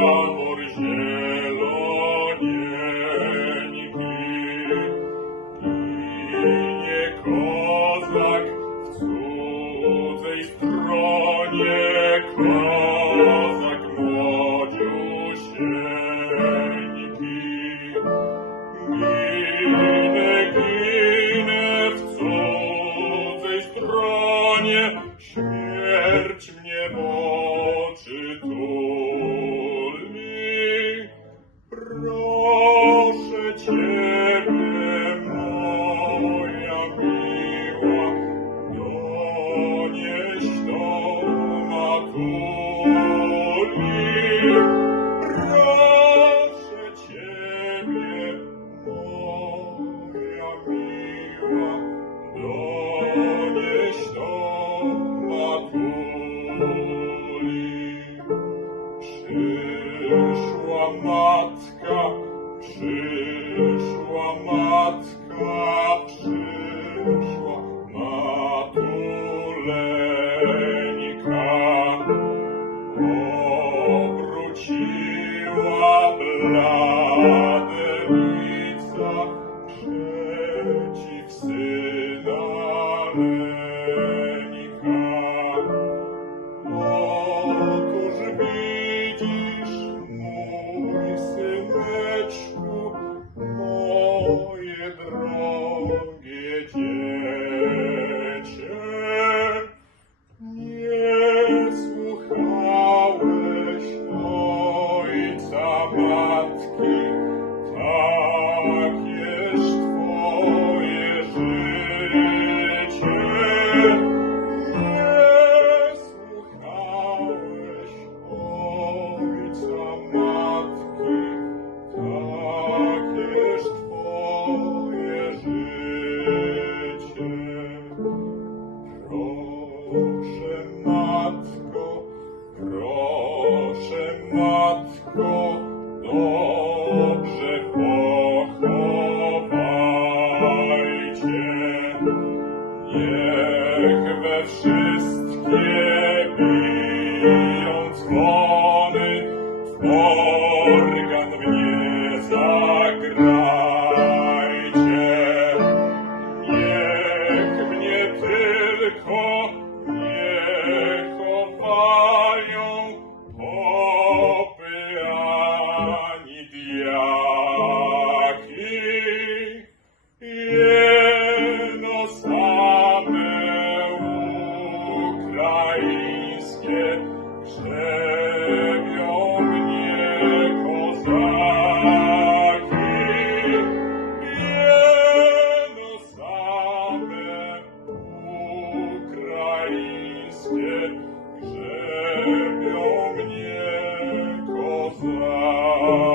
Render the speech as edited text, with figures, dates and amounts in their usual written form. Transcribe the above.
jawor zielonieńki. Ginie kozak w cudzej stronie, kozak młodziusieńki. Ginę w cudzej stronie, śmierć mnie w oczy tuli. Proszę Ciebie, moja miła, donieś do matuli. Proszę Ciebie, moja miła, donieś do matuli. Przyszła matka, przyszła matuleńka. Obróciła blade lica przeciw syna Leńka. Otóż widzisz, mój syneczku, moje drogie dziecię, nie słuchałeś ojca, matki, takież twoje życie. Nie słuchałeś ojca, matki, takież twoje życie. Proszę matko, dobrze pochowajcie. Niech we wszystkie biją dzwony, w organ mnie zagrajcie. Niech mnie tylko nie chowają popy ani diaki. Jeno same ukraińskie grzebią mnie kozaki. Jeno same ukraińskie grzebią mnie kozaki.